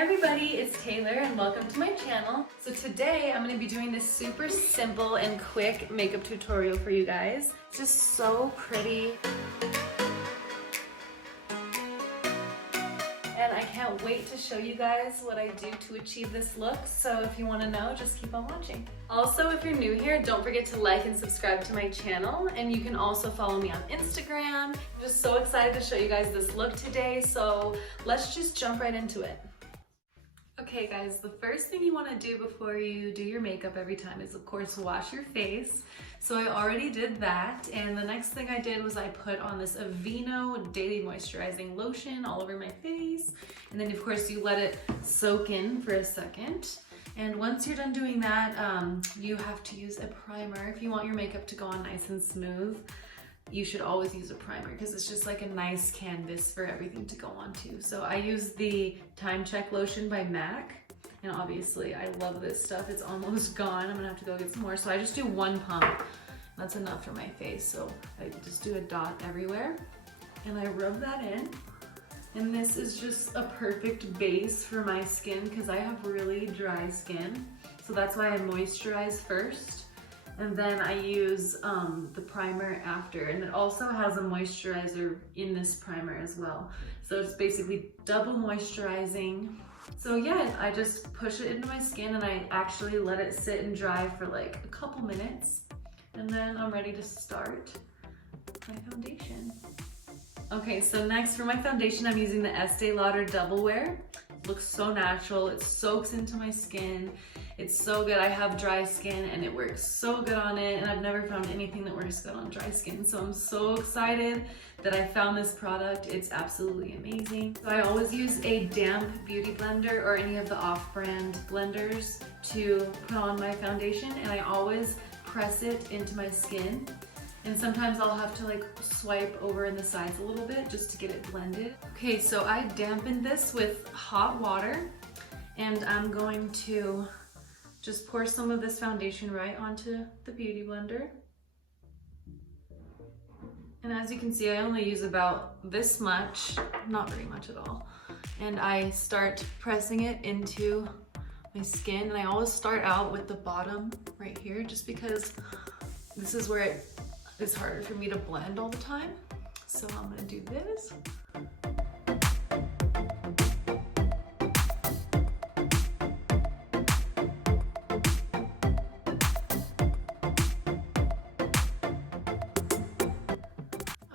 Hi everybody, it's Taylor and welcome to my channel. So today I'm going to be doing this super simple and quick makeup tutorial for you guys. It's just so pretty. And I can't wait to show you guys what I do to achieve this look. So if you want to know, just keep on watching. Also, if you're new here, don't forget to like and subscribe to my channel. And you can also follow me on Instagram. I'm just so excited to show you guys this look today. So let's just jump right into it. Okay guys, the first thing you want to do before you do your makeup every time is of course wash your face. So I already did that, and the next thing I did was I put on this Aveeno daily moisturizing lotion all over my face, and then of course you let it soak in for a second. And once you're done doing that, you have to use a primer. If you want your makeup to go on nice and smooth, you should always use a primer because it's just like a nice canvas for everything to go onto. So I use the Time Check lotion by MAC, and obviously I love this stuff. It's almost gone. I'm gonna have to go get some more. So I just do one pump. That's enough for my face. So I just do a dot everywhere and I rub that in. And this is just a perfect base for my skin because I have really dry skin. So that's why I moisturize first. And then I use the primer after, and it also has a moisturizer in this primer as well. So it's basically double moisturizing. So yeah, I just push it into my skin and I actually let it sit and dry for like a couple minutes. And then I'm ready to start my foundation. Okay, so next for my foundation, I'm using the Estee Lauder Double Wear. It looks so natural, it soaks into my skin. It's so good. I have dry skin and it works so good on it, and I've never found anything that works good on dry skin. So I'm so excited that I found this product. It's absolutely amazing. So I always use a damp beauty blender or any of the off-brand blenders to put on my foundation, and I always press it into my skin. And sometimes I'll have to like swipe over in the sides a little bit just to get it blended. Okay, so I dampened this with hot water, and I'm going to just pour some of this foundation right onto the beauty blender. And as you can see, I only use about this much, not very much at all. And I start pressing it into my skin. And I always start out with the bottom right here, just because this is where it is harder for me to blend all the time. So I'm gonna do this.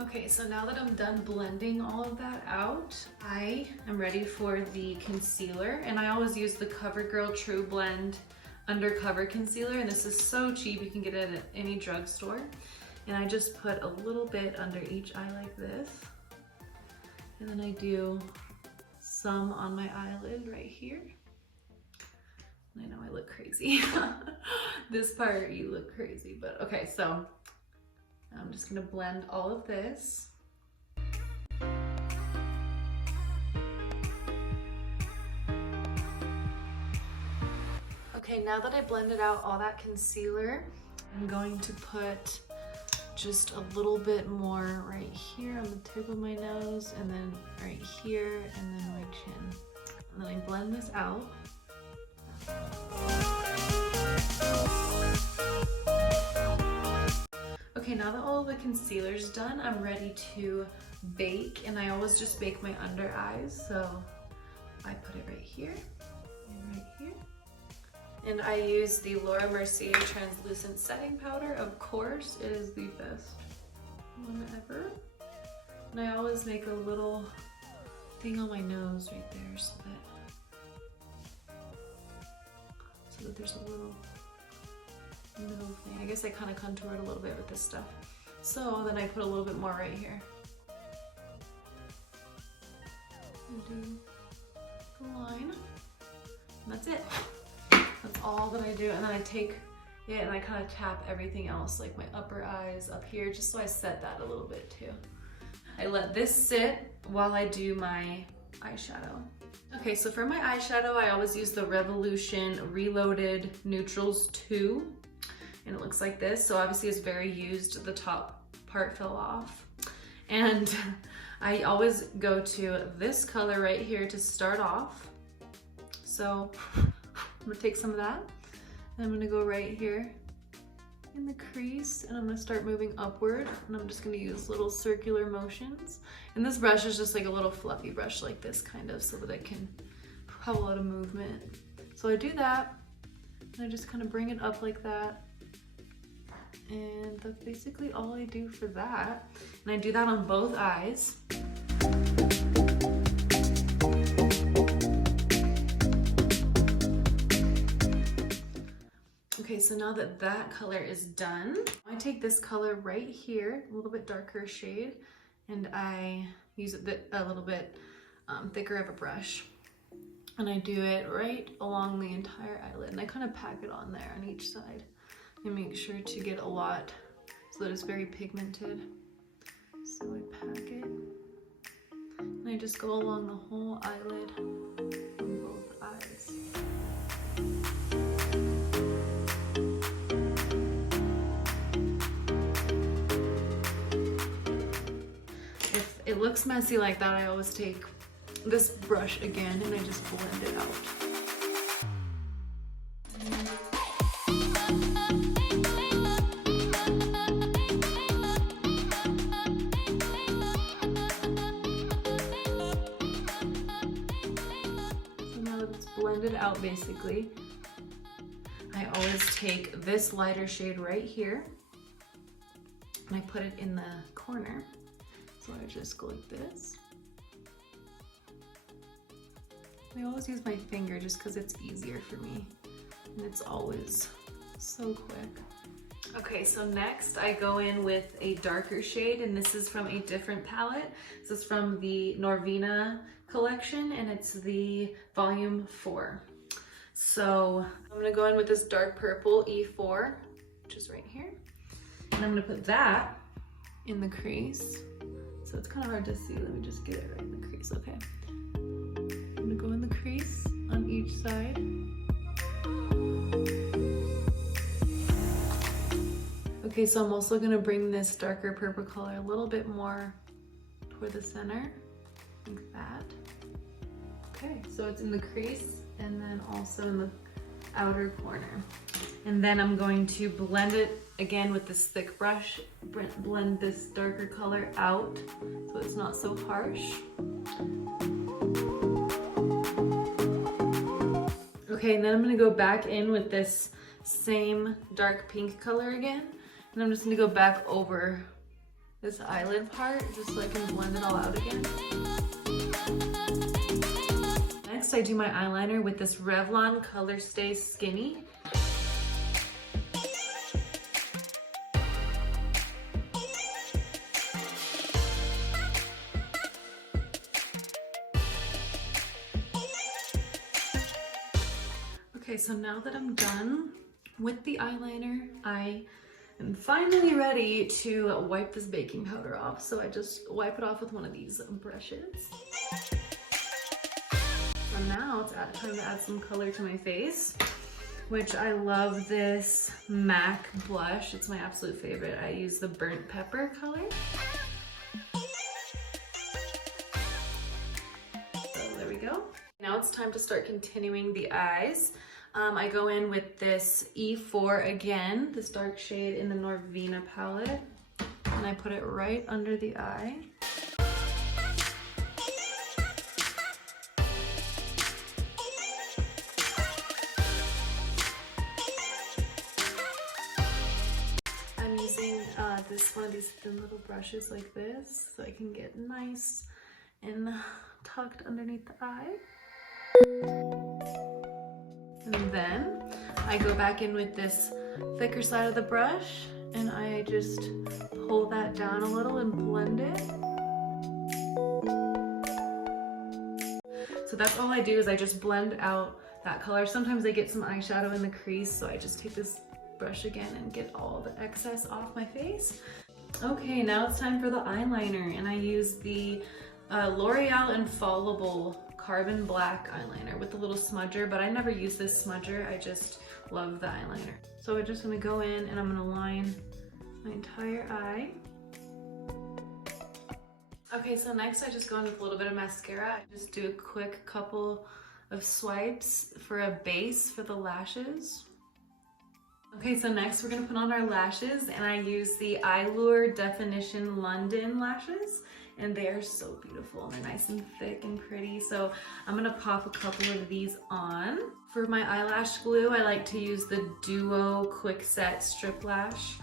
Okay, so now that I'm done blending all of that out, I am ready for the concealer, and I always use the Covergirl TRUBLEND Undercover Concealer, and this is so cheap, you can get it at any drugstore. And I just put a little bit under each eye like this, and then I do some on my eyelid right here. I know I look crazy. This part, you look crazy, but okay, so I'm just gonna blend all of this. Okay, now that I blended out all that concealer, I'm going to put just a little bit more right here on the tip of my nose, and then right here, and then my chin. And then I blend this out. Okay, now that all of the concealer's done, I'm ready to bake, and I always just bake my under eyes. So I put it right here and right here. And I use the Mercier translucent setting powder. Of course, it is the best one ever. And I always make a little thing on my nose right there so that there's a little thing. I guess I kind of contoured a little bit with this stuff. So then I put a little bit more right here. And do the line. And that's it. That's all that I do. And then I take it and I kind of tap everything else, like my upper eyes up here, just so I set that a little bit too. I let this sit while I do my eyeshadow. Okay, so for my eyeshadow, I always use the Revolution Reloaded Neutrals 2. And it looks like this. So obviously it's very used. The top part fell off. And I always go to this color right here to start off. So I'm gonna take some of that and I'm gonna go right here in the crease and I'm gonna start moving upward, and I'm just gonna use little circular motions. And this brush is just like a little fluffy brush like this kind of, so that I can have a lot of movement. So I do that and I just kind of bring it up like that. And that's basically all I do for that. And I do that on both eyes. Okay, so now that that color is done, I take this color right here, a little bit darker shade, and I use a little bit thicker of a brush. And I do it right along the entire eyelid, and I kind of pack it on there on each side. And make sure to get a lot so that it's very pigmented. So I pack it, and I just go along the whole eyelid on both eyes. If it looks messy like that, I always take this brush again and I just blend it out. Blended out basically, I always take this lighter shade right here and I put it in the corner. So I just go like this. I always use my finger just because it's easier for me, and it's always so quick. Okay, so next I go in with a darker shade, and this is from a different palette. This is from the NORVINA collection, and it's the volume 4. So I'm gonna go in with this dark purple E4, which is right here, and I'm gonna put that in the crease. So it's kind of hard to see. Let me just get it right in the crease. Okay, I'm gonna go in the crease on each side. Okay, so I'm also gonna bring this darker purple color a little bit more toward the center, like that. Okay, so it's in the crease and then also in the outer corner. And then I'm going to blend it again with this thick brush, blend this darker color out so it's not so harsh. Okay, and then I'm gonna go back in with this same dark pink color again, and I'm just gonna go back over this eyelid part just so I can blend it all out again. Next, I do my eyeliner with this Revlon Color Stay Skinny. Okay, so now that I'm done with the eyeliner, I am finally ready to wipe this baking powder off. So I just wipe it off with one of these brushes. And now it's time to add some color to my face, which I love this MAC blush. It's my absolute favorite. I use the burnt pepper color. So there we go. Now it's time to start continuing the eyes. I go in with this E4 again, this dark shade in the NORVINA palette, and I put it right under the eye. I'm using one of these thin little brushes like this, so I can get nice and tucked underneath the eye. And then I go back in with this thicker side of the brush and I just pull that down a little and blend it. So that's all I do, is I just blend out that color. Sometimes I get some eyeshadow in the crease, so I just take this brush again and get all the excess off my face. Okay, now it's time for the eyeliner, and I use the L'Oreal Infallible Carbon Black eyeliner with a little smudger, but I never use this smudger. I just love the eyeliner. So I'm just gonna go in and I'm gonna line my entire eye. Okay, so next I just go in with a little bit of mascara. I just do a quick couple of swipes for a base for the lashes. Okay, so next we're gonna put on our lashes, and I use the Eyeliner Definition London lashes, and they are so beautiful. They're nice and thick and pretty. So I'm gonna pop a couple of these on. For my eyelash glue, I like to use the Duo Quick Set Strip Lash,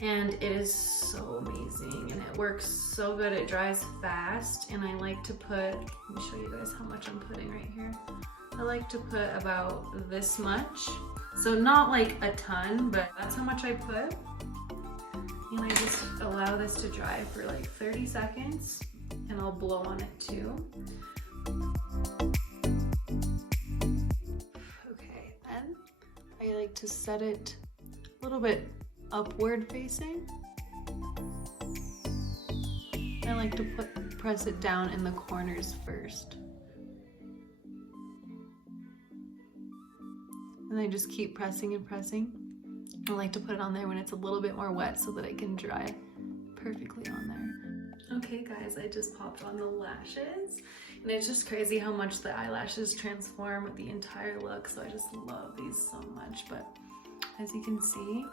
and it is so amazing and it works so good. It dries fast, and I like to put, let me show you guys how much I'm putting right here. I like to put about this much. So not like a ton, but that's how much I put. And I just allow this to dry for like 30 seconds, and I'll blow on it too. Okay, then I like to set it a little bit upward facing. I like to press it down in the corners first. And I just keep pressing and pressing. I like to put it on there when it's a little bit more wet so that it can dry perfectly on there. Okay guys, I just popped on the lashes, and it's just crazy how much the eyelashes transform with the entire look. So I just love these so much. But as you can see,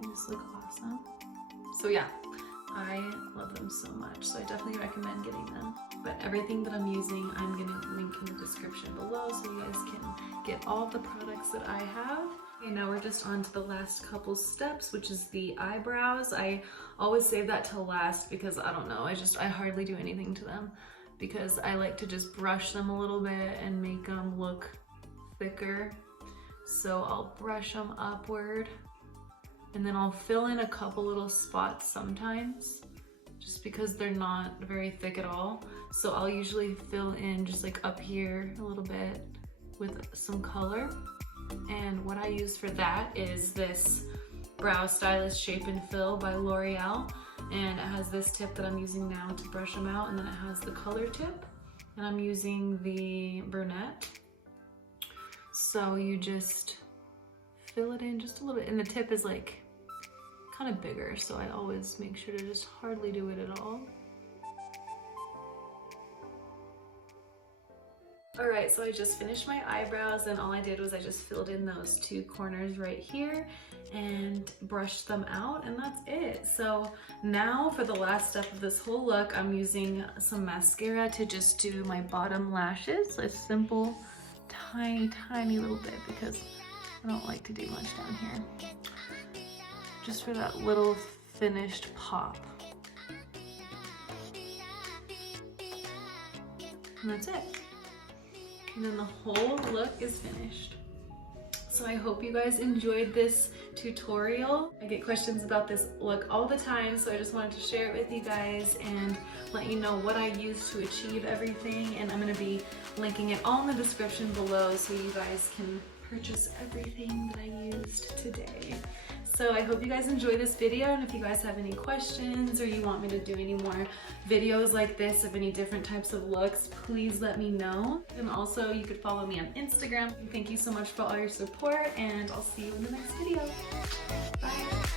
they just look awesome. So yeah, I love them so much. So I definitely recommend getting them. But everything that I'm using, I'm gonna link in the description below so you guys can get all the products that I have. Okay, now we're just on to the last couple steps, which is the eyebrows. I always save that till last because I don't know, I hardly do anything to them because I like to just brush them a little bit and make them look thicker. So I'll brush them upward, and then I'll fill in a couple little spots sometimes just because they're not very thick at all. So I'll usually fill in just like up here a little bit with some color. And what I use for that is this Brow Stylist Shape and Fill by L'Oreal. And it has this tip that I'm using now to brush them out, and then it has the color tip. And I'm using the brunette. So you just fill it in just a little bit. And the tip is like kind of bigger, so I always make sure to just hardly do it at all. Alright, so I just finished my eyebrows, and all I did was I just filled in those two corners right here and brushed them out, and that's it. So now for the last step of this whole look, I'm using some mascara to just do my bottom lashes. A simple, tiny little bit because I don't like to do much down here. Just for that little finished pop. And that's it. And then the whole look is finished. So I hope you guys enjoyed this tutorial. I get questions about this look all the time, so I just wanted to share it with you guys and let you know what I use to achieve everything. And I'm gonna be linking it all in the description below so you guys can purchase everything that I used today. So I hope you guys enjoy this video, and if you guys have any questions or you want me to do any more videos like this of any different types of looks, please let me know. And also you could follow me on Instagram. Thank you so much for all your support, and I'll see you in the next video. Bye.